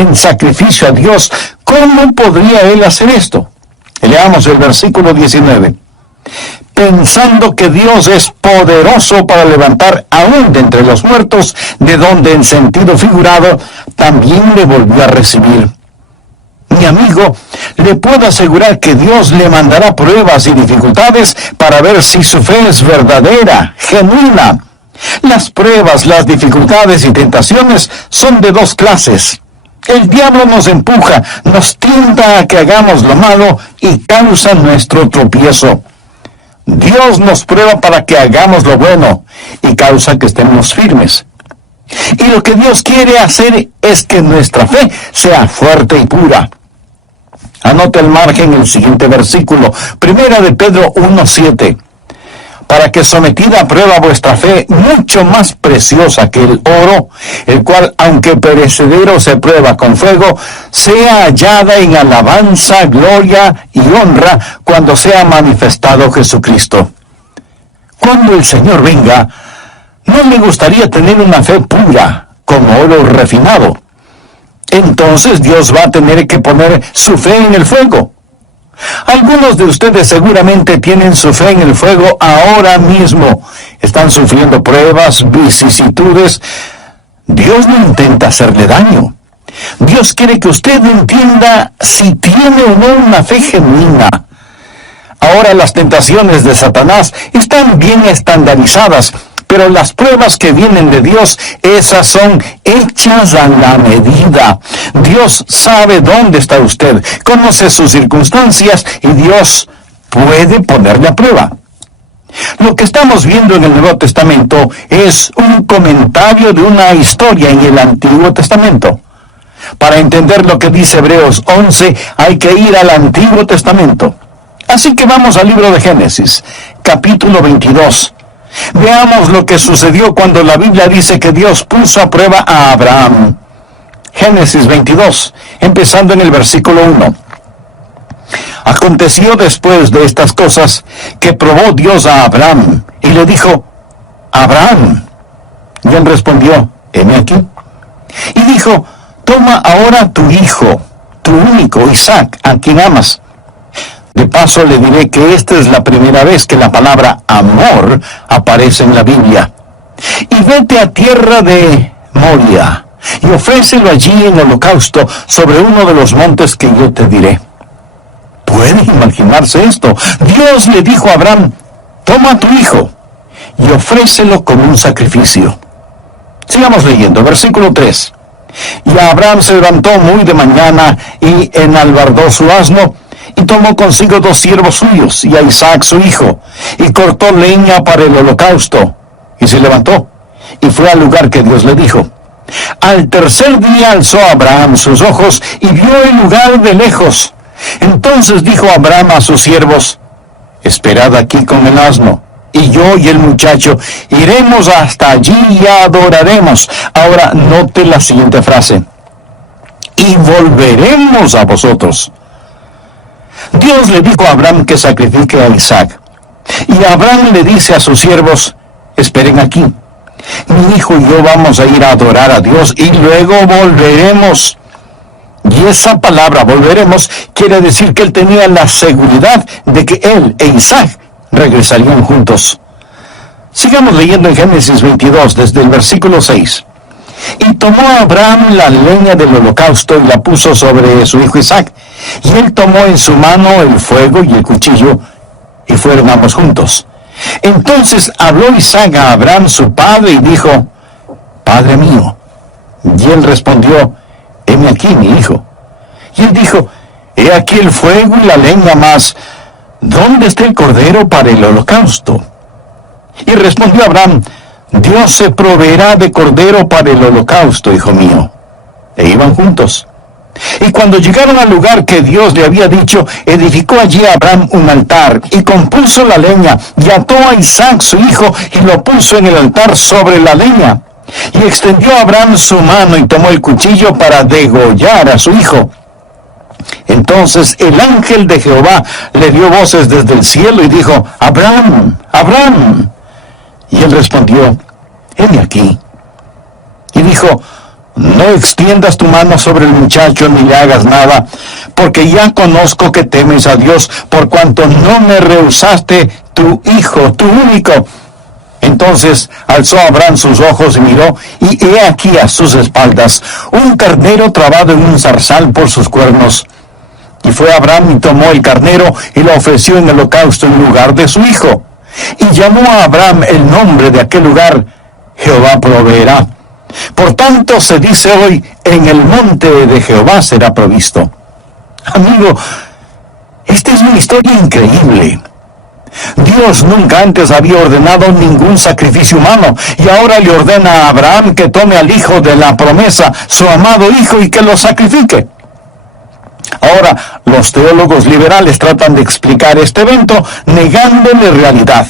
en sacrificio a Dios, ¿cómo podría él hacer esto? Leamos el versículo 19. Pensando que Dios es poderoso para levantar aún de entre los muertos, de donde en sentido figurado también le volvió a recibir. Mi amigo, le puedo asegurar que Dios le mandará pruebas y dificultades para ver si su fe es verdadera, genuina. Las pruebas, las dificultades y tentaciones son de dos clases. El diablo nos empuja, nos tienta a que hagamos lo malo y causa nuestro tropiezo. Dios nos prueba para que hagamos lo bueno y causa que estemos firmes. Y lo que Dios quiere hacer es que nuestra fe sea fuerte y pura. Anota el margen el siguiente versículo, 1 de Pedro 1:7. Para que sometida a prueba vuestra fe, mucho más preciosa que el oro, el cual, aunque perecedero se prueba con fuego, sea hallada en alabanza, gloria y honra cuando sea manifestado Jesucristo. Cuando el Señor venga, no me gustaría tener una fe pura, como oro refinado. Entonces Dios va a tener que poner su fe en el fuego. Algunos de ustedes seguramente tienen su fe en el fuego ahora mismo. Están sufriendo pruebas, vicisitudes. Dios no intenta hacerle daño. Dios quiere que usted entienda si tiene o no una fe genuina. Ahora las tentaciones de Satanás están bien estandarizadas, pero las pruebas que vienen de Dios, esas son hechas a la medida. Dios sabe dónde está usted, conoce sus circunstancias y Dios puede ponerle a prueba. Lo que estamos viendo en el Nuevo Testamento es un comentario de una historia en el Antiguo Testamento. Para entender lo que dice Hebreos 11, hay que ir al Antiguo Testamento. Así que vamos al libro de Génesis, capítulo 22. Veamos lo que sucedió cuando la Biblia dice que Dios puso a prueba a Abraham. Génesis 22, empezando en el versículo 1. Aconteció después de estas cosas que probó Dios a Abraham y le dijo: Abraham. Y él respondió: heme aquí. Y dijo: toma ahora tu hijo, tu único Isaac, a quien amas. De paso le diré que esta es la primera vez que la palabra amor aparece en la Biblia. Y vete a tierra de Moria, y ofrécelo allí en holocausto sobre uno de los montes que yo te diré. ¿Puede imaginarse esto? Dios le dijo a Abraham: toma a tu hijo y ofrécelo como un sacrificio. Sigamos leyendo, versículo 3. Y Abraham se levantó muy de mañana y enalbardó su asno, y tomó consigo 2 siervos suyos, y a Isaac su hijo, y cortó leña para el holocausto, y se levantó, y fue al lugar que Dios le dijo. Al tercer día alzó Abraham sus ojos, y vio el lugar de lejos. Entonces dijo Abraham a sus siervos: esperad aquí con el asno, y yo y el muchacho iremos hasta allí y adoraremos. Ahora note la siguiente frase: y volveremos a vosotros. Dios le dijo a Abraham que sacrifique a Isaac. Y Abraham le dice a sus siervos: esperen aquí. Mi hijo y yo vamos a ir a adorar a Dios y luego volveremos. Y esa palabra volveremos quiere decir que él tenía la seguridad de que él e Isaac regresarían juntos. Sigamos leyendo en Génesis 22 desde el versículo 6. Y tomó Abraham la leña del holocausto y la puso sobre su hijo Isaac. Y él tomó en su mano el fuego y el cuchillo, y fueron ambos juntos. Entonces habló Isaac a Abraham su padre y dijo: Padre mío. Y él respondió: heme aquí, mi hijo. Y él dijo: he aquí el fuego y la leña, mas ¿dónde está el cordero para el holocausto? Y respondió Abraham: Dios se proveerá de cordero para el holocausto, hijo mío. E iban juntos. Y cuando llegaron al lugar que Dios le había dicho, edificó allí Abraham un altar, y compuso la leña, y ató a Isaac su hijo, y lo puso en el altar sobre la leña. Y extendió Abraham su mano, y tomó el cuchillo para degollar a su hijo. Entonces el ángel de Jehová le dio voces desde el cielo, y dijo: Abraham, Abraham. Y él respondió: heme aquí. Y dijo: no extiendas tu mano sobre el muchacho ni le hagas nada, porque ya conozco que temes a Dios, por cuanto no me rehusaste tu hijo, tu único. Entonces alzó Abraham sus ojos y miró, y he aquí a sus espaldas un carnero trabado en un zarzal por sus cuernos. Y fue Abraham y tomó el carnero y lo ofreció en holocausto en lugar de su hijo. Y llamó a Abraham el nombre de aquel lugar, Jehová proveerá. Por tanto se dice hoy, en el monte de Jehová será provisto. Amigo, esta es una historia increíble. Dios nunca antes había ordenado ningún sacrificio humano, y ahora le ordena a Abraham que tome al hijo de la promesa, su amado hijo, y que lo sacrifique. Ahora, los teólogos liberales tratan de explicar este evento negándole realidad.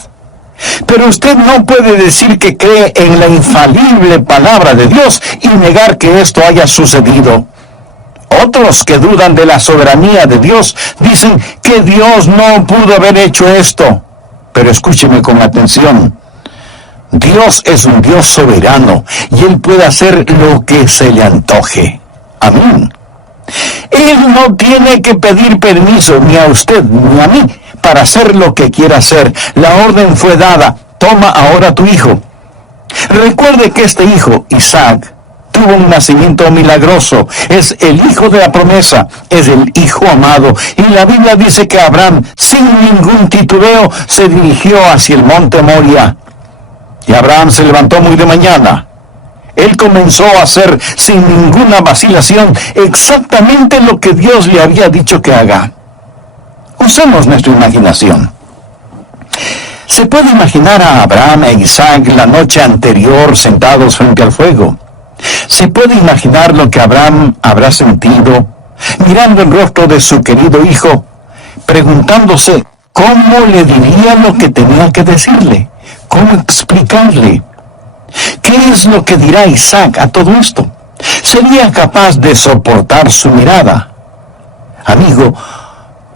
Pero usted no puede decir que cree en la infalible palabra de Dios y negar que esto haya sucedido. Otros que dudan de la soberanía de Dios dicen que Dios no pudo haber hecho esto. Pero escúcheme con atención. Dios es un Dios soberano y Él puede hacer lo que se le antoje. Amén. Él no tiene que pedir permiso ni a usted ni a mí para hacer lo que quiera hacer. La orden fue dada. Toma ahora tu hijo. Recuerde que este hijo, Isaac, tuvo un nacimiento milagroso. Es el hijo de la promesa. Es el hijo amado. Y la Biblia dice que Abraham, sin ningún titubeo, se dirigió hacia el monte Moria. Y Abraham se levantó muy de mañana. Él comenzó a hacer sin ninguna vacilación exactamente lo que Dios le había dicho que haga. Usemos nuestra imaginación. Se puede imaginar a Abraham e Isaac la noche anterior sentados frente al fuego. Se puede imaginar lo que Abraham habrá sentido, mirando el rostro de su querido hijo, preguntándose cómo le diría lo que tenía que decirle, cómo explicarle. ¿Qué es lo que dirá Isaac a todo esto? ¿Sería capaz de soportar su mirada? Amigo,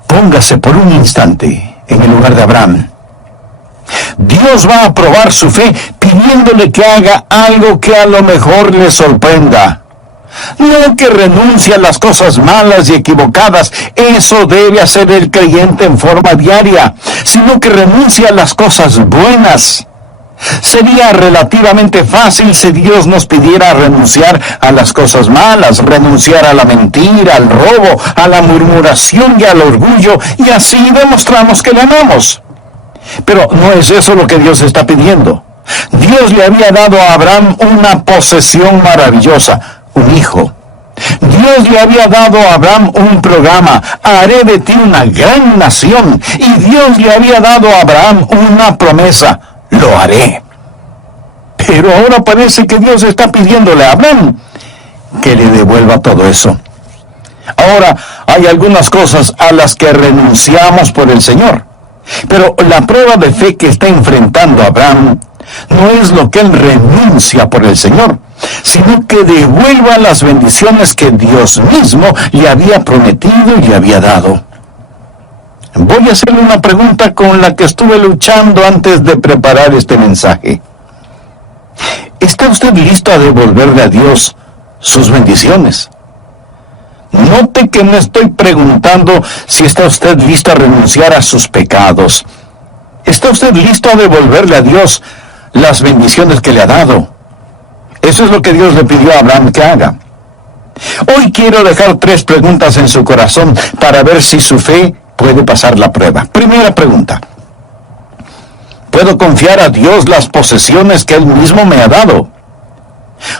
póngase por un instante en el lugar de Abraham. Dios va a probar su fe pidiéndole que haga algo que a lo mejor le sorprenda. No que renuncie a las cosas malas y equivocadas, eso debe hacer el creyente en forma diaria, sino que renuncie a las cosas buenas. Sería relativamente fácil si Dios nos pidiera renunciar a las cosas malas, renunciar a la mentira, al robo, a la murmuración y al orgullo, y así demostramos que le amamos. Pero no es eso lo que Dios está pidiendo. Dios le había dado a Abraham una posesión maravillosa, un hijo. Dios le había dado a Abraham un programa, haré de ti una gran nación, y Dios le había dado a Abraham una promesa, lo haré. Pero ahora parece que Dios está pidiéndole a Abraham que le devuelva todo eso. Ahora, hay algunas cosas a las que renunciamos por el Señor. Pero la prueba de fe que está enfrentando Abraham no es lo que él renuncia por el Señor, sino que devuelva las bendiciones que Dios mismo le había prometido y le había dado. Voy a hacerle una pregunta con la que estuve luchando antes de preparar este mensaje. ¿Está usted listo a devolverle a Dios sus bendiciones? Note que no estoy preguntando si está usted listo a renunciar a sus pecados. ¿Está usted listo a devolverle a Dios las bendiciones que le ha dado? Eso es lo que Dios le pidió a Abraham que haga. Hoy quiero dejar 3 preguntas en su corazón para ver si su fe puede pasar la prueba. Primera pregunta. ¿Puedo confiar a Dios las posesiones que Él mismo me ha dado?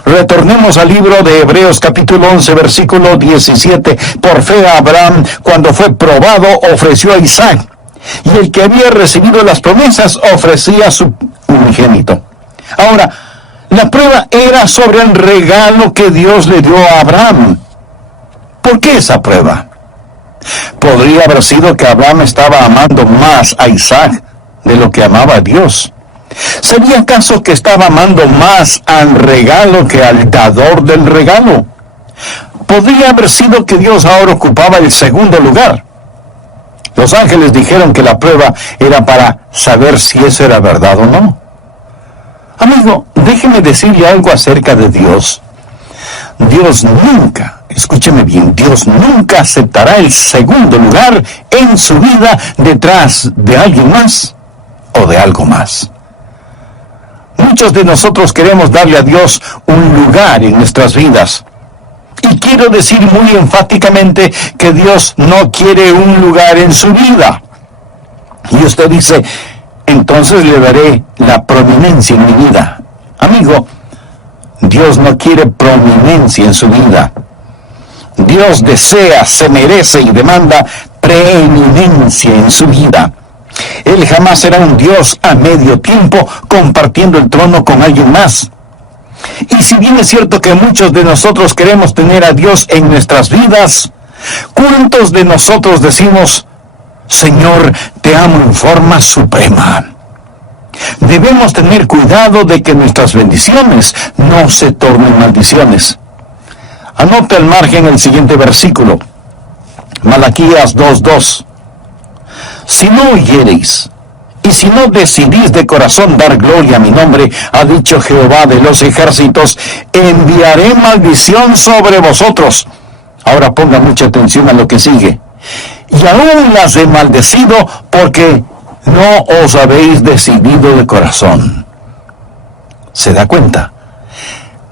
Retornemos al libro de Hebreos capítulo 11, versículo 17. Por fe Abraham, cuando fue probado, ofreció a Isaac. Y el que había recibido las promesas ofrecía a su unigénito. Ahora, la prueba era sobre el regalo que Dios le dio a Abraham. ¿Por qué esa prueba? Podría haber sido que Abraham estaba amando más a Isaac de lo que amaba a Dios. ¿Sería acaso que estaba amando más al regalo que al dador del regalo? Podría haber sido que Dios ahora ocupaba el segundo lugar. Los ángeles dijeron que la prueba era para saber si eso era verdad o no. Amigo, déjeme decirle algo acerca de Dios. Dios nunca, escúcheme bien, Dios nunca aceptará el segundo lugar en su vida detrás de alguien más o de algo más. Muchos de nosotros queremos darle a Dios un lugar en nuestras vidas. Y quiero decir muy enfáticamente que Dios no quiere un lugar en su vida. Y usted dice, entonces le daré la prominencia en mi vida. Amigo, Dios no quiere prominencia en su vida. Dios desea, se merece y demanda preeminencia en su vida. Él jamás será un Dios a medio tiempo compartiendo el trono con alguien más. Y si bien es cierto que muchos de nosotros queremos tener a Dios en nuestras vidas, ¿cuántos de nosotros decimos, Señor, te amo en forma suprema? Debemos tener cuidado de que nuestras bendiciones no se tornen maldiciones. Anote al margen el siguiente versículo, Malaquías 2:2. Si no oyereis, y si no decidís de corazón dar gloria a mi nombre, ha dicho Jehová de los ejércitos, enviaré maldición sobre vosotros. Ahora ponga mucha atención a lo que sigue. Y aún las he maldecido porque no os habéis decidido de corazón. ¿Se da cuenta?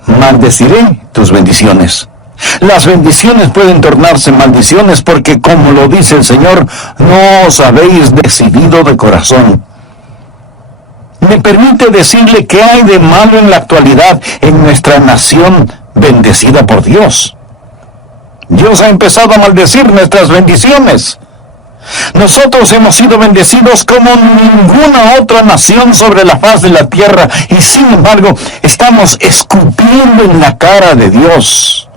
Maldeciré tus bendiciones. Las bendiciones pueden tornarse maldiciones porque, como lo dice el Señor, no os habéis decidido de corazón. Me permite decirle qué hay de malo en la actualidad en nuestra nación bendecida por Dios. Dios ha empezado a maldecir nuestras bendiciones. Nosotros hemos sido bendecidos como ninguna otra nación sobre la faz de la tierra y sin embargo estamos escupiendo en la cara de Dios.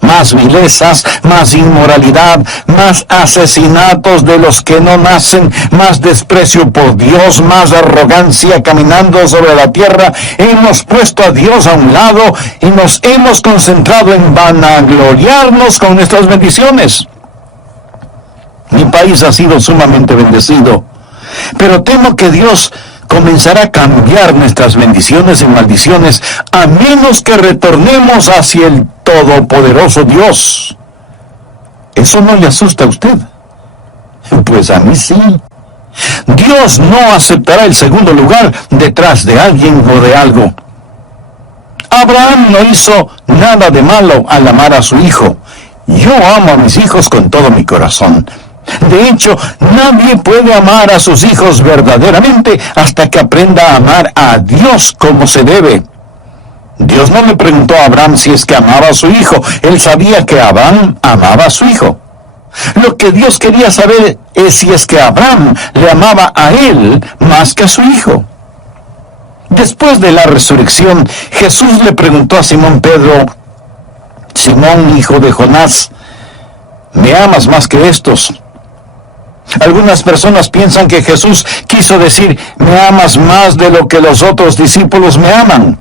Más vilezas, más inmoralidad, más asesinatos de los que no nacen, más desprecio por Dios, más arrogancia caminando sobre la tierra. Hemos puesto a Dios a un lado y nos hemos concentrado en vanagloriarnos con nuestras bendiciones. Mi país ha sido sumamente bendecido, pero temo que Dios comenzará a cambiar nuestras bendiciones en maldiciones a menos que retornemos hacia el todopoderoso Dios. ¿Eso no le asusta a usted? Pues a mí sí. Dios no aceptará el segundo lugar detrás de alguien o de algo. Abraham no hizo nada de malo al amar a su hijo. Yo amo a mis hijos con todo mi corazón. De hecho, nadie puede amar a sus hijos verdaderamente hasta que aprenda a amar a Dios como se debe. Dios no le preguntó a Abraham si es que amaba a su hijo. Él sabía que Abraham amaba a su hijo. Lo que Dios quería saber es si es que Abraham le amaba a él más que a su hijo. Después de la resurrección, Jesús le preguntó a Simón Pedro, Simón, hijo de Jonás, ¿me amas más que estos? Algunas personas piensan que Jesús quiso decir, me amas más de lo que los otros discípulos me aman.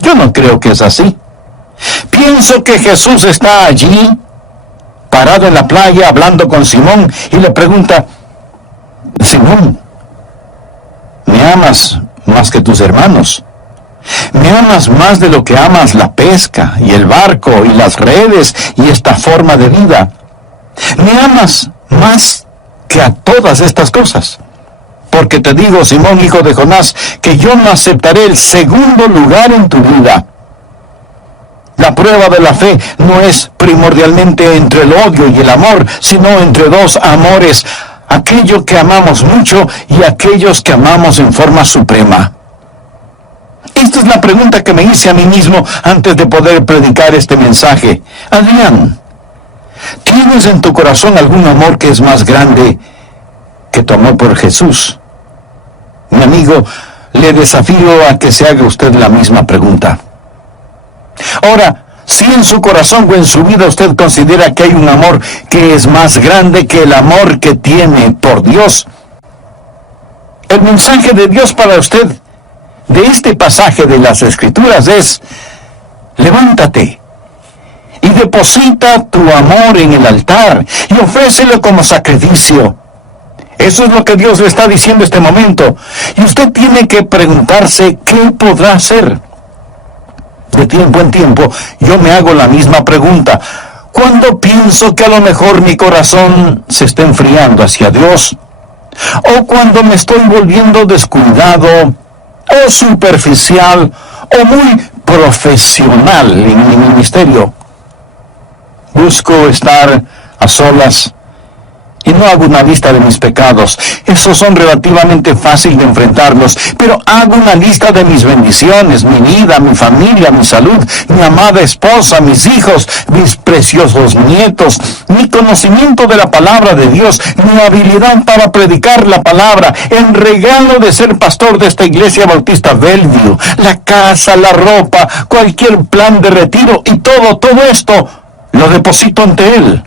Yo no creo que es así. Pienso que Jesús está allí, parado en la playa, hablando con Simón, y le pregunta, Simón, ¿me amas más que tus hermanos? ¿Me amas más de lo que amas la pesca, y el barco, y las redes, y esta forma de vida? ¿Me amas más que a todas estas cosas? Porque te digo, Simón, hijo de Jonás, que yo no aceptaré el segundo lugar en tu vida. La prueba de la fe no es primordialmente entre el odio y el amor, sino entre dos amores, aquello que amamos mucho y aquellos que amamos en forma suprema. Esta es la pregunta que me hice a mí mismo antes de poder predicar este mensaje. Adrián, ¿tienes en tu corazón algún amor que es más grande que tu amor por Jesús? Mi amigo, le desafío a que se haga usted la misma pregunta. Ahora, si en su corazón o en su vida usted considera que hay un amor que es más grande que el amor que tiene por Dios, el mensaje de Dios para usted de este pasaje de las Escrituras es, levántate y deposita tu amor en el altar y ofrécelo como sacrificio. Eso es lo que Dios le está diciendo en este momento. Y usted tiene que preguntarse qué podrá hacer. De tiempo en tiempo, yo me hago la misma pregunta. Cuando pienso que a lo mejor mi corazón se está enfriando hacia Dios, o cuando me estoy volviendo descuidado, o superficial, o muy profesional en mi ministerio, busco estar a solas y no hago una lista de mis pecados. Esos son relativamente fáciles de enfrentarlos, pero hago una lista de mis bendiciones, mi vida, mi familia, mi salud, mi amada esposa, mis hijos, mis preciosos nietos, mi conocimiento de la palabra de Dios, mi habilidad para predicar la palabra, el regalo de ser pastor de esta iglesia bautista Bellevue, la casa, la ropa, cualquier plan de retiro y todo esto lo deposito ante Él.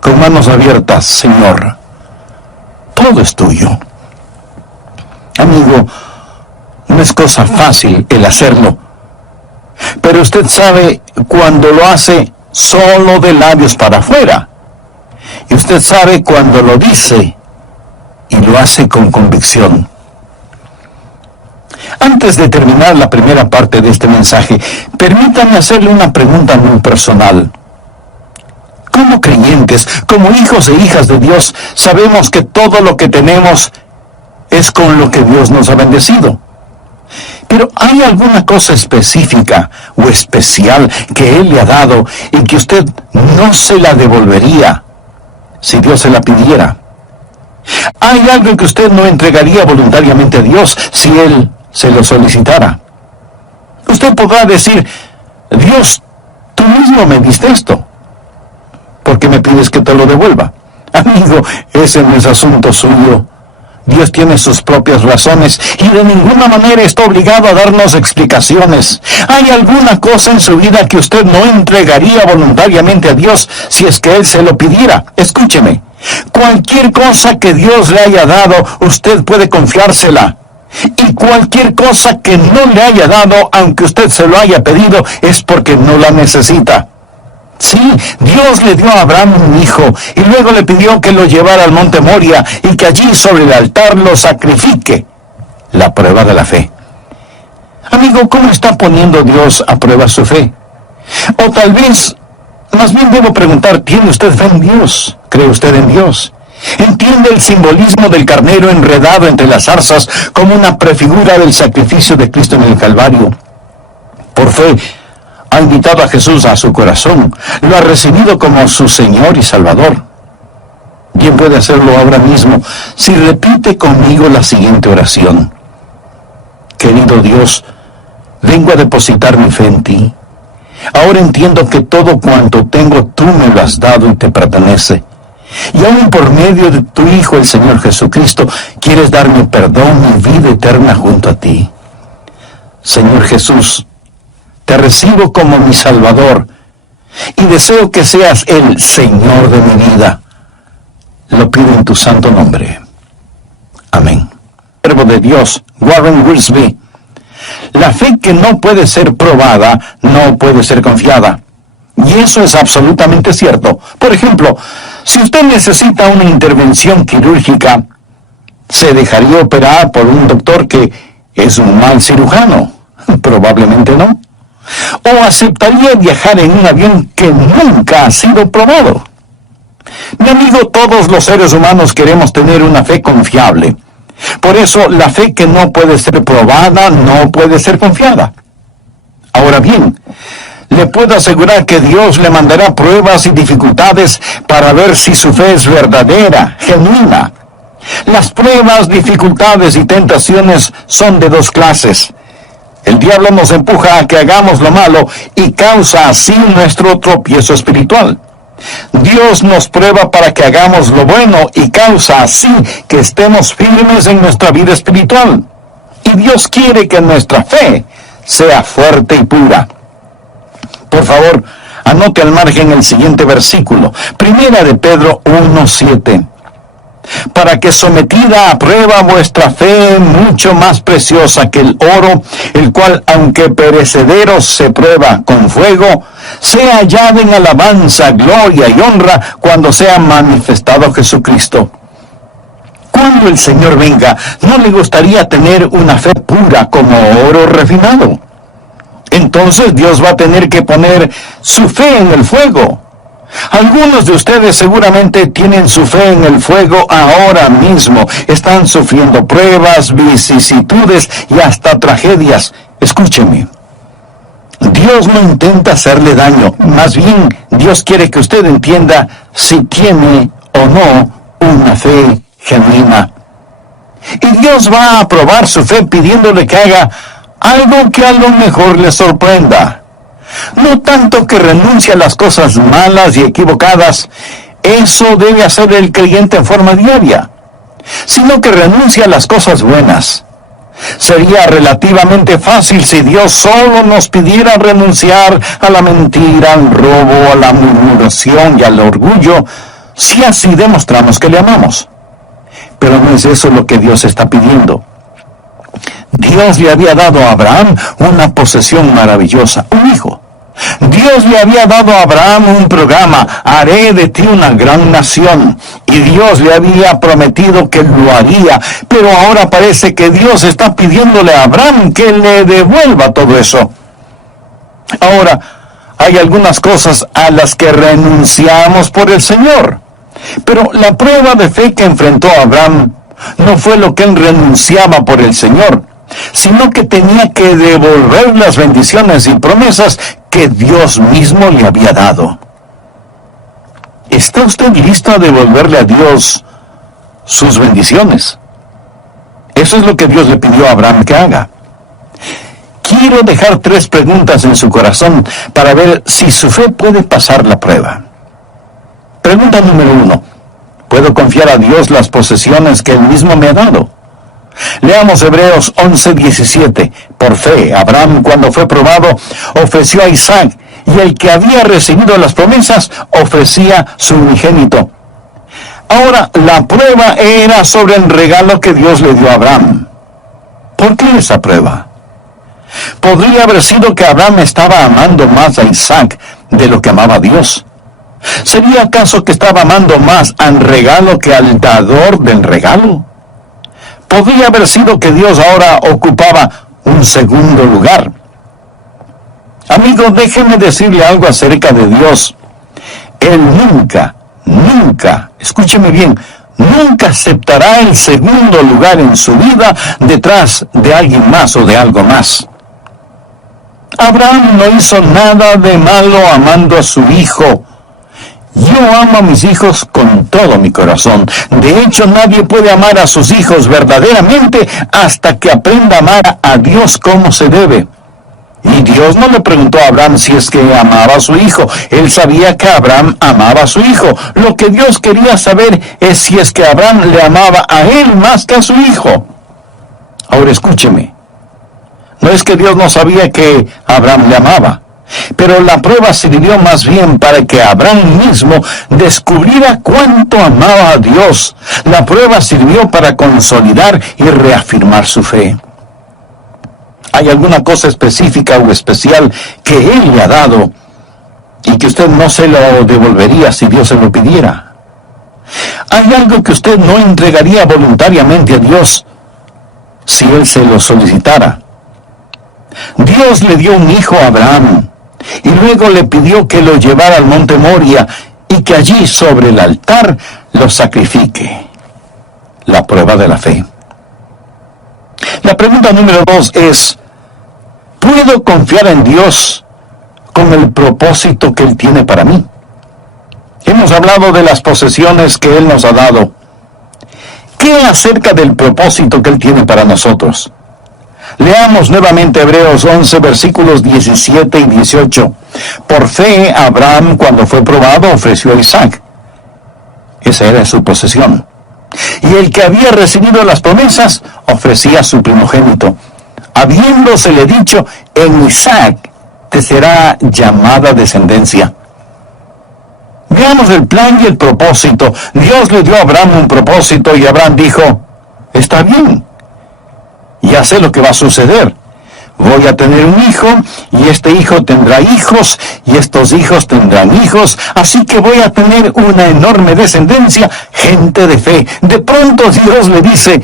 Con manos abiertas, Señor, todo es tuyo. Amigo, no es cosa fácil el hacerlo, pero usted sabe cuando lo hace solo de labios para afuera, y usted sabe cuando lo dice y lo hace con convicción. Antes de terminar la primera parte de este mensaje, permítame hacerle una pregunta muy personal. Como creyentes, como hijos e hijas de Dios, sabemos que todo lo que tenemos es con lo que Dios nos ha bendecido. Pero ¿hay alguna cosa específica o especial que Él le ha dado y que usted no se la devolvería si Dios se la pidiera? ¿Hay algo que usted no entregaría voluntariamente a Dios si Él se lo solicitara? Usted podrá decir, Dios, tú mismo me diste esto, ¿por qué me pides que te lo devuelva? Amigo, ese no es asunto suyo. Dios tiene sus propias razones y de ninguna manera está obligado a darnos explicaciones. ¿Hay alguna cosa en su vida que usted no entregaría voluntariamente a Dios si es que Él se lo pidiera? Escúcheme, cualquier cosa que Dios le haya dado, usted puede confiársela. Y cualquier cosa que no le haya dado, aunque usted se lo haya pedido, es porque no la necesita. Sí, Dios le dio a Abraham un hijo y luego le pidió que lo llevara al monte Moria y que allí sobre el altar lo sacrifique. La prueba de la fe. Amigo, ¿cómo está poniendo Dios a prueba su fe? O tal vez, más bien debo preguntar, ¿tiene usted fe en Dios? ¿Cree usted en Dios? ¿Entiende el simbolismo del carnero enredado entre las zarzas como una prefigura del sacrificio de Cristo en el Calvario? Por fe, ha invitado a Jesús a su corazón, lo ha recibido como su Señor y Salvador. Bien puede hacerlo ahora mismo si repite conmigo la siguiente oración. Querido Dios, vengo a depositar mi fe en ti. Ahora entiendo que todo cuanto tengo tú me lo has dado y te pertenece. Y aún por medio de tu Hijo, el Señor Jesucristo, quieres darme perdón y vida eterna junto a ti. Señor Jesús, te recibo como mi Salvador y deseo que seas el Señor de mi vida. Lo pido en tu santo nombre. Amén. Siervo de Dios, Warren Wiersbe. La fe que no puede ser probada, no puede ser confiada. Y eso es absolutamente cierto. Por ejemplo, si usted necesita una intervención quirúrgica, ¿se dejaría operar por un doctor que es un mal cirujano? Probablemente no. ¿O aceptaría viajar en un avión que nunca ha sido probado? Mi amigo, todos los seres humanos queremos tener una fe confiable. Por eso, la fe que no puede ser probada no puede ser confiada. Ahora bien, le puedo asegurar que Dios le mandará pruebas y dificultades para ver si su fe es verdadera, genuina. Las pruebas, dificultades y tentaciones son de dos clases. El diablo nos empuja a que hagamos lo malo y causa así nuestro tropiezo espiritual. Dios nos prueba para que hagamos lo bueno y causa así que estemos firmes en nuestra vida espiritual. Y Dios quiere que nuestra fe sea fuerte y pura. Por favor, anote al margen el siguiente versículo, 1 de Pedro 1:7. Para que sometida a prueba vuestra fe, mucho más preciosa que el oro, el cual, aunque perecedero se prueba con fuego, sea hallada en alabanza, gloria y honra cuando sea manifestado Jesucristo. Cuando el Señor venga, ¿no le gustaría tener una fe pura como oro refinado? entonces Dios va a tener que poner su fe en el fuego. Algunos de ustedes seguramente tienen su fe en el fuego ahora mismo. Están sufriendo pruebas, vicisitudes y hasta tragedias. Escúcheme. Dios no intenta hacerle daño. Más bien, Dios quiere que usted entienda si tiene o no una fe genuina. Y Dios va a probar su fe pidiéndole que haga algo que a lo mejor le sorprenda. No tanto que renuncie a las cosas malas y equivocadas, eso debe hacer el creyente en forma diaria, sino que renuncie a las cosas buenas. Sería relativamente fácil si Dios solo nos pidiera renunciar a la mentira, al robo, a la murmuración y al orgullo, si así demostramos que le amamos. Pero no es eso lo que Dios está pidiendo. Dios le había dado a Abraham una posesión maravillosa, un hijo. Dios le había dado a Abraham un programa, haré de ti una gran nación. Y Dios le había prometido que lo haría, pero ahora parece que Dios está pidiéndole a Abraham que le devuelva todo eso. Ahora, hay algunas cosas a las que renunciamos por el Señor. Pero la prueba de fe que enfrentó Abraham no fue lo que él renunciaba por el Señor, sino que tenía que devolver las bendiciones y promesas que Dios mismo le había dado. ¿Está usted listo a devolverle a Dios sus bendiciones? Eso es lo que Dios le pidió a Abraham que haga. Quiero dejar 3 preguntas en su corazón para ver si su fe puede pasar la prueba. Pregunta número 1. ¿Puedo confiar a Dios las posesiones que Él mismo me ha dado? Leamos Hebreos 11:17. Por fe, Abraham, cuando fue probado, ofreció a Isaac, y el que había recibido las promesas ofrecía su unigénito. Ahora, la prueba era sobre el regalo que Dios le dio a Abraham. ¿Por qué esa prueba? Podría haber sido que Abraham estaba amando más a Isaac de lo que amaba a Dios. ¿Sería acaso que estaba amando más al regalo que al dador del regalo? Podría haber sido que Dios ahora ocupaba un segundo lugar. Amigo, déjeme decirle algo acerca de Dios. Él nunca, escúcheme bien, nunca aceptará el segundo lugar en su vida detrás de alguien más o de algo más. Abraham no hizo nada de malo amando a su hijo. Yo amo a mis hijos con todo mi corazón. De hecho, nadie puede amar a sus hijos verdaderamente hasta que aprenda a amar a Dios como se debe. Y Dios no le preguntó a Abraham si es que amaba a su hijo. Él sabía que Abraham amaba a su hijo. Lo que Dios quería saber es si es que Abraham le amaba a él más que a su hijo. Ahora escúcheme. No es que Dios no sabía que Abraham le amaba, pero la prueba sirvió más bien para que Abraham mismo descubriera cuánto amaba a Dios. La prueba sirvió para consolidar y reafirmar su fe. ¿Hay alguna cosa específica o especial que Él le ha dado y que usted no se lo devolvería si Dios se lo pidiera? ¿Hay algo que usted no entregaría voluntariamente a Dios si Él se lo solicitara? Dios le dio un hijo a Abraham y luego le pidió que lo llevara al monte Moria y que allí sobre el altar lo sacrifique. La prueba de la fe. La pregunta número 2 es, ¿puedo confiar en Dios con el propósito que Él tiene para mí? Hemos hablado de las posesiones que Él nos ha dado. ¿Qué acerca del propósito que Él tiene para nosotros? Leamos nuevamente Hebreos 11, versículos 17 y 18. Por fe, Abraham, cuando fue probado, ofreció a Isaac. Esa era su posesión. Y el que había recibido las promesas, ofrecía su primogénito, habiéndosele dicho, en Isaac te será llamada descendencia. Veamos el plan y el propósito. Dios le dio a Abraham un propósito y Abraham dijo, está bien, ya sé lo que va a suceder. Voy a tener un hijo, y este hijo tendrá hijos, y estos hijos tendrán hijos, así que voy a tener una enorme descendencia, gente de fe. De pronto Dios le dice,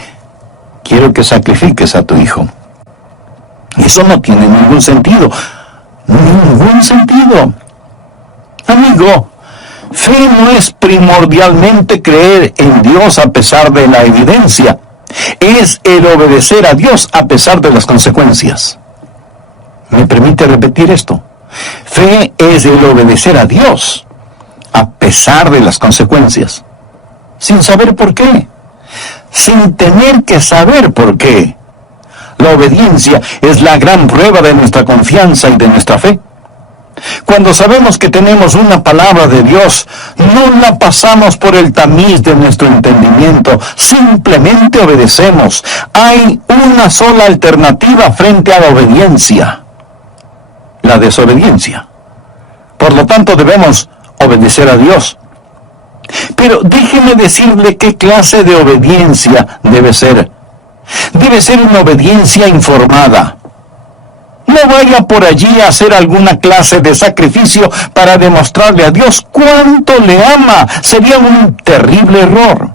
quiero que sacrifiques a tu hijo. Eso no tiene ningún sentido. Ningún sentido. Amigo, fe no es primordialmente creer en Dios a pesar de la evidencia. Es el obedecer a Dios a pesar de las consecuencias. ¿Me permite repetir esto? Fe es el obedecer a Dios a pesar de las consecuencias. Sin saber por qué. Sin tener que saber por qué. La obediencia es la gran prueba de nuestra confianza y de nuestra fe. Cuando sabemos que tenemos una palabra de Dios, no la pasamos por el tamiz de nuestro entendimiento, simplemente obedecemos. Hay una sola alternativa frente a la obediencia: la desobediencia. Por lo tanto, debemos obedecer a Dios. Pero déjeme decirle qué clase de obediencia debe ser. Debe ser una obediencia informada. No vaya por allí a hacer alguna clase de sacrificio para demostrarle a Dios cuánto le ama. Sería un terrible error.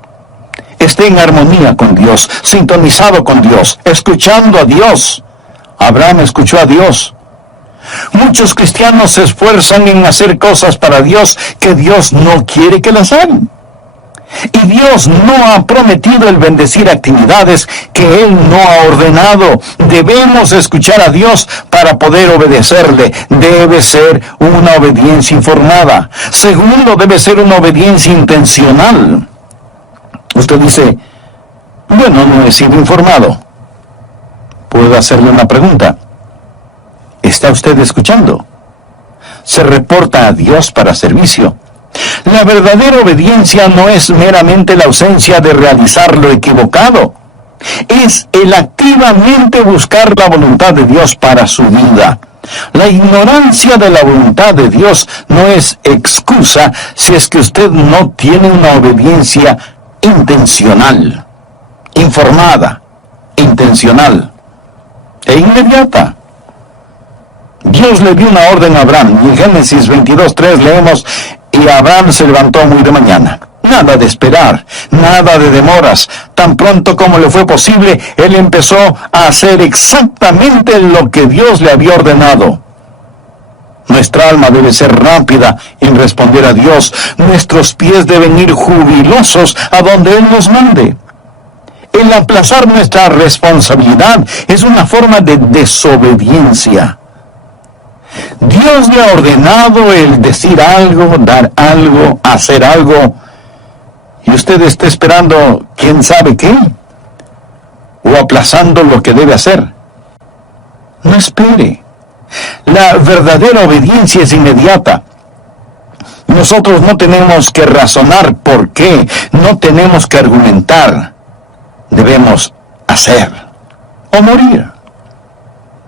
Esté en armonía con Dios, sintonizado con Dios, escuchando a Dios. Abraham escuchó a Dios. Muchos cristianos se esfuerzan en hacer cosas para Dios que Dios no quiere que las hagan. Y Dios no ha prometido el bendecir actividades que Él no ha ordenado. Debemos escuchar a Dios para poder obedecerle. Debe ser una obediencia informada. Segundo, debe ser una obediencia intencional. Usted dice, bueno, no he sido informado. ¿Puedo hacerle una pregunta? ¿Está usted escuchando? Se reporta a Dios para servicio. La verdadera obediencia no es meramente la ausencia de realizar lo equivocado. Es el activamente buscar la voluntad de Dios para su vida. La ignorancia de la voluntad de Dios no es excusa si es que usted no tiene una obediencia intencional, informada, intencional e inmediata. Dios le dio una orden a Abraham, y en Génesis 22:3 leemos: y Abraham se levantó muy de mañana. Nada de esperar, nada de demoras. Tan pronto como le fue posible, él empezó a hacer exactamente lo que Dios le había ordenado. Nuestra alma debe ser rápida en responder a Dios. Nuestros pies deben ir jubilosos a donde Él nos mande. El aplazar nuestra responsabilidad es una forma de desobediencia. Dios le ha ordenado el decir algo, dar algo, hacer algo, y usted está esperando quién sabe qué, o aplazando lo que debe hacer. No espere. La verdadera obediencia es inmediata. Nosotros no tenemos que razonar por qué, no tenemos que argumentar. Debemos hacer o morir.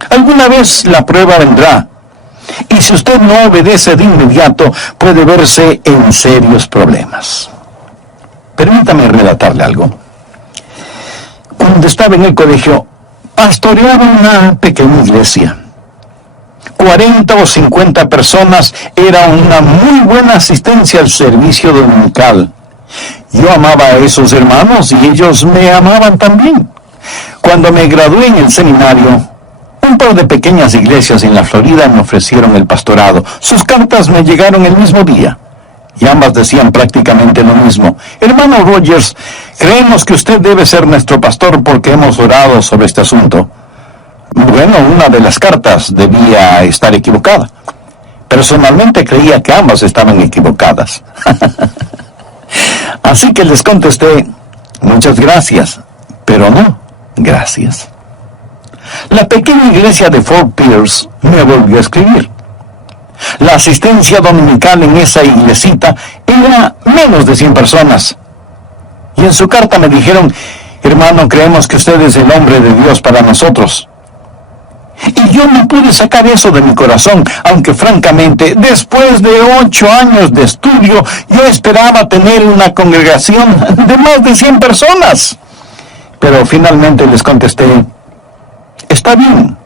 Alguna vez la prueba vendrá. Y si usted no obedece de inmediato, puede verse en serios problemas. Permítame relatarle algo. Cuando estaba en el colegio, pastoreaba una pequeña iglesia. 40 o 50 personas, era una muy buena asistencia al servicio dominical. Yo amaba a esos hermanos y ellos me amaban también. Cuando me gradué en el seminario, un par de pequeñas iglesias en la Florida me ofrecieron el pastorado. Sus cartas me llegaron el mismo día, y ambas decían prácticamente lo mismo. Hermano Rogers, creemos que usted debe ser nuestro pastor porque hemos orado sobre este asunto. Bueno, una de las cartas debía estar equivocada. Personalmente creía que ambas estaban equivocadas. Así que les contesté, muchas gracias, pero no, gracias. La pequeña iglesia de Fort Pierce me volvió a escribir. La asistencia dominical en esa iglesita era menos de 100 personas. Y en su carta me dijeron, hermano, creemos que usted es el hombre de Dios para nosotros. Y yo no pude sacar eso de mi corazón, aunque francamente, después de 8 años de estudio, yo esperaba tener una congregación de más de 100 personas. Pero finalmente les contesté, está bien,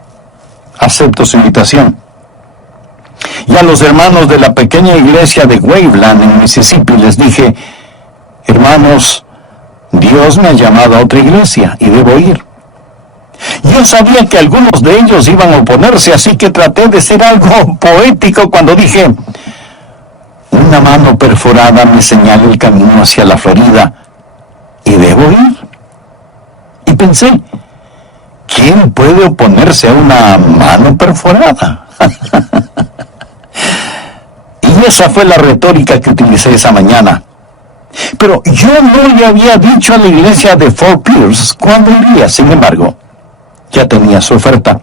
acepto su invitación. Y a los hermanos de la pequeña iglesia de Waveland, en Mississippi, les dije, hermanos, Dios me ha llamado a otra iglesia y debo ir. Yo sabía que algunos de ellos iban a oponerse, así que traté de ser algo poético cuando dije: una mano perforada me señala el camino hacia la Florida y debo ir. Y pensé, ¿quién puede oponerse a una mano perforada? Y esa fue la retórica que utilicé esa mañana. Pero yo no le había dicho a la iglesia de Fort Pierce cuándo iría. Sin embargo, ya tenía su oferta.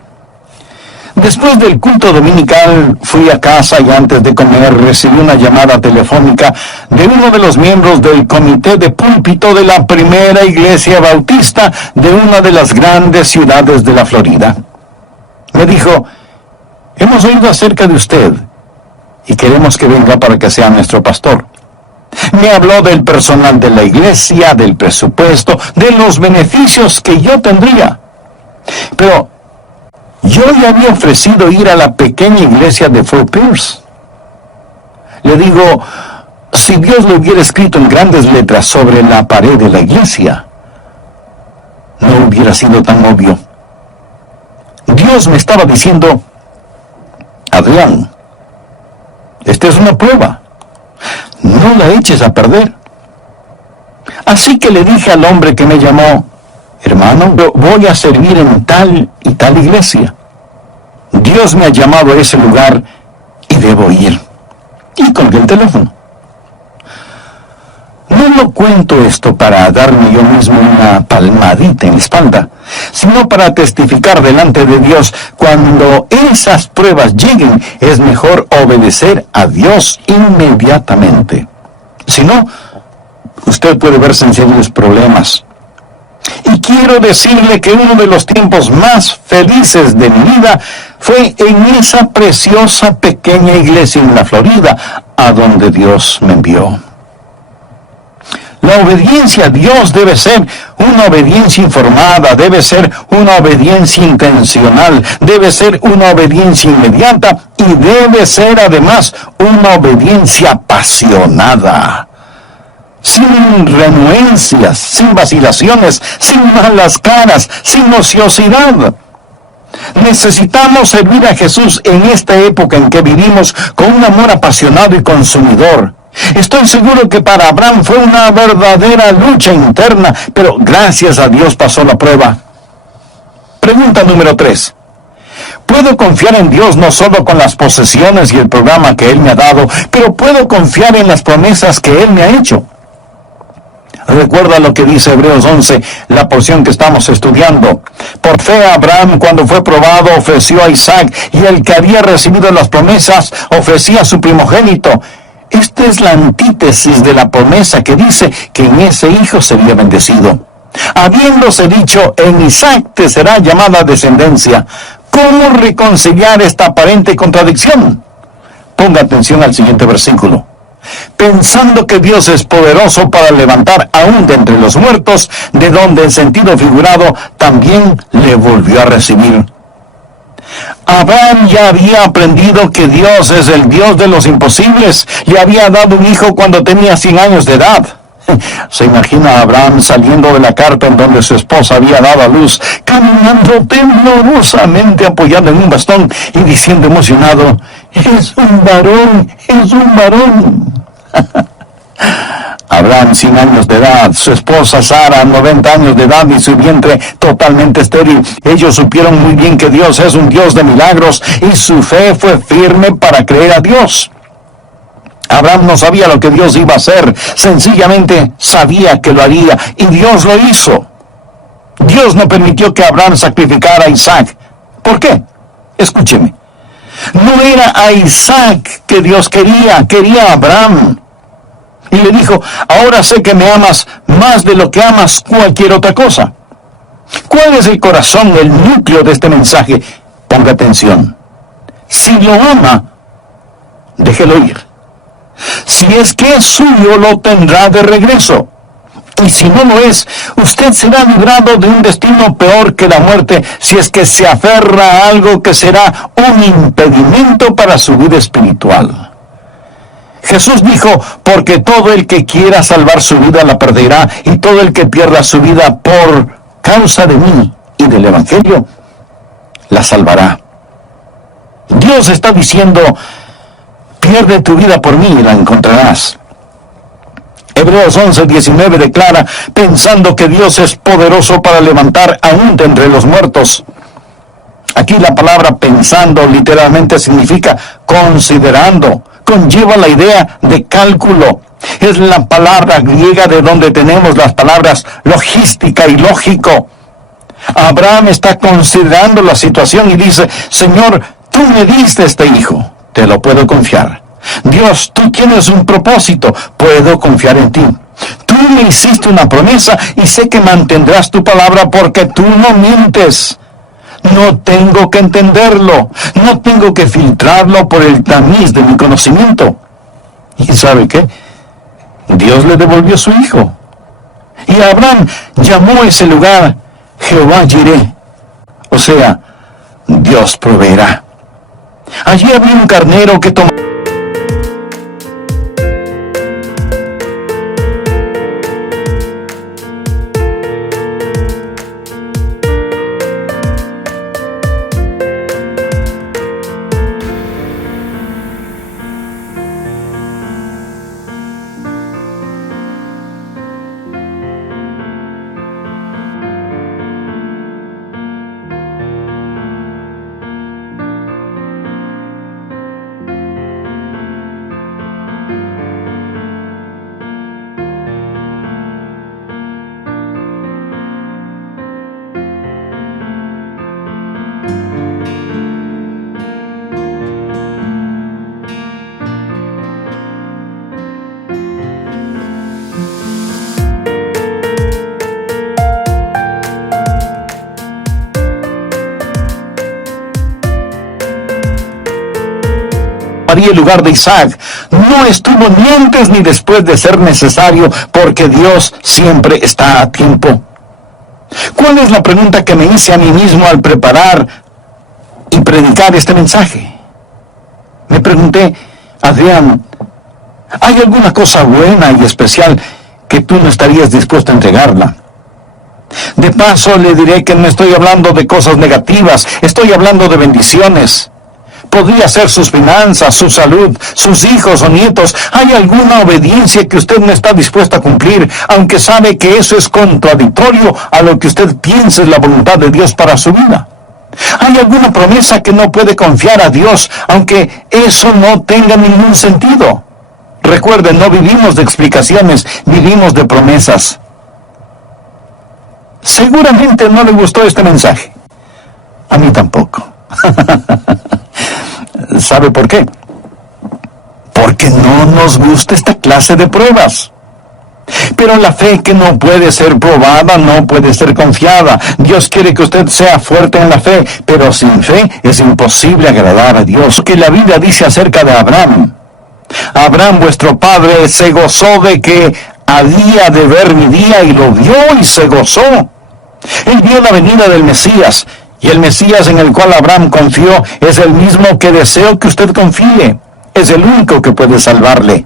Después del culto dominical, fui a casa y antes de comer recibí una llamada telefónica de uno de los miembros del comité de púlpito de la primera iglesia bautista de una de las grandes ciudades de la Florida. Me dijo: hemos oído acerca de usted y queremos que venga para que sea nuestro pastor. Me habló del personal de la iglesia, del presupuesto, de los beneficios que yo tendría. Pero yo le había ofrecido ir a la pequeña iglesia de Fort Pierce. Le digo, si Dios lo hubiera escrito en grandes letras sobre la pared de la iglesia, no hubiera sido tan obvio. Dios me estaba diciendo: Adrián, esta es una prueba. No la eches a perder. Así que le dije al hombre que me llamó: hermano, yo voy a servir en tal y tal iglesia. Dios me ha llamado a ese lugar y debo ir. Y colgué el teléfono. No lo cuento esto para darme yo mismo una palmadita en la espalda, sino para testificar delante de Dios: cuando esas pruebas lleguen, es mejor obedecer a Dios inmediatamente. Si no, usted puede verse en serios problemas. Y quiero decirle que uno de los tiempos más felices de mi vida fue en esa preciosa pequeña iglesia en la Florida, a donde Dios me envió. La obediencia a Dios debe ser una obediencia informada, debe ser una obediencia intencional, debe ser una obediencia inmediata y debe ser además una obediencia apasionada. Sin renuencias, sin vacilaciones, sin malas caras, sin ociosidad. Necesitamos servir a Jesús en esta época en que vivimos con un amor apasionado y consumidor. Estoy seguro que para Abraham fue una verdadera lucha interna, pero gracias a Dios pasó la prueba. Pregunta número 3. ¿Puedo confiar en Dios no solo con las posesiones y el programa que Él me ha dado, pero puedo confiar en las promesas que Él me ha hecho? Recuerda lo que dice Hebreos 11, la porción que estamos estudiando. Por fe Abraham, cuando fue probado, ofreció a Isaac, y el que había recibido las promesas ofrecía a su primogénito. Esta es la antítesis de la promesa que dice que en ese hijo sería bendecido. Habiéndose dicho: en Isaac te será llamada descendencia. ¿Cómo reconciliar esta aparente contradicción? Ponga atención al siguiente versículo. Pensando que Dios es poderoso para levantar aún de entre los muertos, de donde en sentido figurado también le volvió a recibir. Abraham ya había aprendido que Dios es el Dios de los imposibles. Le había dado un hijo cuando tenía 100 años de edad. Se imagina a Abraham saliendo de la carpa en donde su esposa había dado a luz, caminando temblorosamente apoyado en un bastón y diciendo emocionado: ¡es un varón! ¡Es un varón! Abraham 100 años de edad, su esposa Sara 90 años de edad y su vientre totalmente estéril. Ellos supieron muy bien que Dios es un Dios de milagros y su fe fue firme para creer a Dios. Abraham no sabía lo que Dios iba a hacer, sencillamente sabía que lo haría y Dios lo hizo. Dios no permitió que Abraham sacrificara a Isaac. ¿Por qué? Escúcheme. No era a Isaac que Dios quería a Abraham. Y le dijo: ahora sé que me amas más de lo que amas cualquier otra cosa. ¿Cuál es el corazón, el núcleo de este mensaje? Ponga atención. Si lo ama, déjelo ir. Si es que es suyo, lo tendrá de regreso. Y si no lo es, usted será librado de un destino peor que la muerte, si es que se aferra a algo que será un impedimento para su vida espiritual. Jesús dijo: porque todo el que quiera salvar su vida la perderá, y todo el que pierda su vida por causa de mí y del Evangelio, la salvará. Dios está diciendo, pierde tu vida por mí y la encontrarás. Hebreos 11:19 declara, pensando que Dios es poderoso para levantar aún de entre los muertos. Aquí la palabra pensando literalmente significa considerando, conlleva la idea de cálculo. Es la palabra griega de donde tenemos las palabras logística y lógico. Abraham está considerando la situación y dice, Señor, tú me diste este hijo, te lo puedo confiar. Dios, tú tienes un propósito, puedo confiar en ti. Tú me hiciste una promesa y sé que mantendrás tu palabra porque tú no mientes. No tengo que entenderlo, no tengo que filtrarlo por el tamiz de mi conocimiento. ¿Y sabe qué? Dios le devolvió su hijo. Y Abraham llamó ese lugar Jehová Jireh, o sea, Dios proveerá. Allí había un carnero que tomó. El lugar de Isaac no estuvo ni antes ni después de ser necesario, porque Dios siempre está a tiempo. ¿Cuál es la pregunta que me hice a mí mismo al preparar y predicar este mensaje? Me pregunté, Adrián, ¿hay alguna cosa buena y especial que tú no estarías dispuesto a entregarla? De paso le diré que no estoy hablando de cosas negativas, estoy hablando de bendiciones. Podría ser sus finanzas, su salud, sus hijos o nietos. ¿Hay alguna obediencia que usted no está dispuesto a cumplir, aunque sabe que eso es contradictorio a lo que usted piensa es la voluntad de Dios para su vida? ¿Hay alguna promesa que no puede confiar a Dios, aunque eso no tenga ningún sentido? Recuerden, no vivimos de explicaciones, vivimos de promesas. Seguramente no le gustó este mensaje. A mí tampoco. ¿Sabe por qué? Porque no nos gusta esta clase de pruebas. Pero la fe que no puede ser probada no puede ser confiada. Dios quiere que usted sea fuerte en la fe, pero sin fe es imposible agradar a Dios. Que la Biblia dice acerca de Abraham. Abraham, vuestro padre, se gozó de que había de ver mi día y lo vio y se gozó. Él vio la venida del Mesías. Y el Mesías en el cual Abraham confió es el mismo que deseo que usted confíe. Es el único que puede salvarle.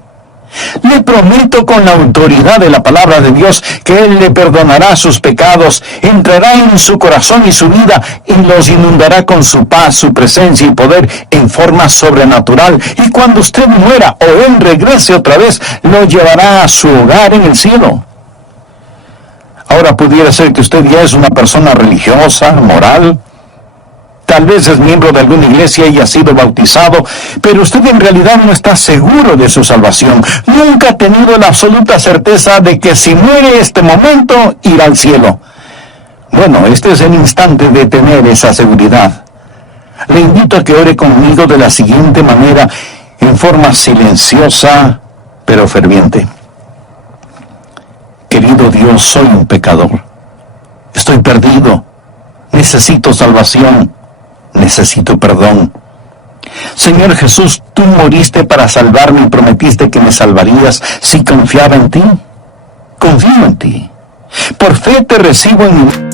Le prometo con la autoridad de la palabra de Dios que Él le perdonará sus pecados, entrará en su corazón y su vida y los inundará con su paz, su presencia y poder en forma sobrenatural. Y cuando usted muera o Él regrese otra vez, lo llevará a su hogar en el cielo. Ahora pudiera ser que usted ya es una persona religiosa, moral. Tal vez es miembro de alguna iglesia y ha sido bautizado, pero usted en realidad no está seguro de su salvación. Nunca ha tenido la absoluta certeza de que si muere este momento, irá al cielo. Bueno, este es el instante de tener esa seguridad. Le invito a que ore conmigo de la siguiente manera, en forma silenciosa, pero ferviente. Querido Dios, soy un pecador. Estoy perdido. Necesito salvación. Necesito perdón. Señor Jesús, tú moriste para salvarme y prometiste que me salvarías si confiaba en ti. Confío en ti. Por fe te recibo en mi vida.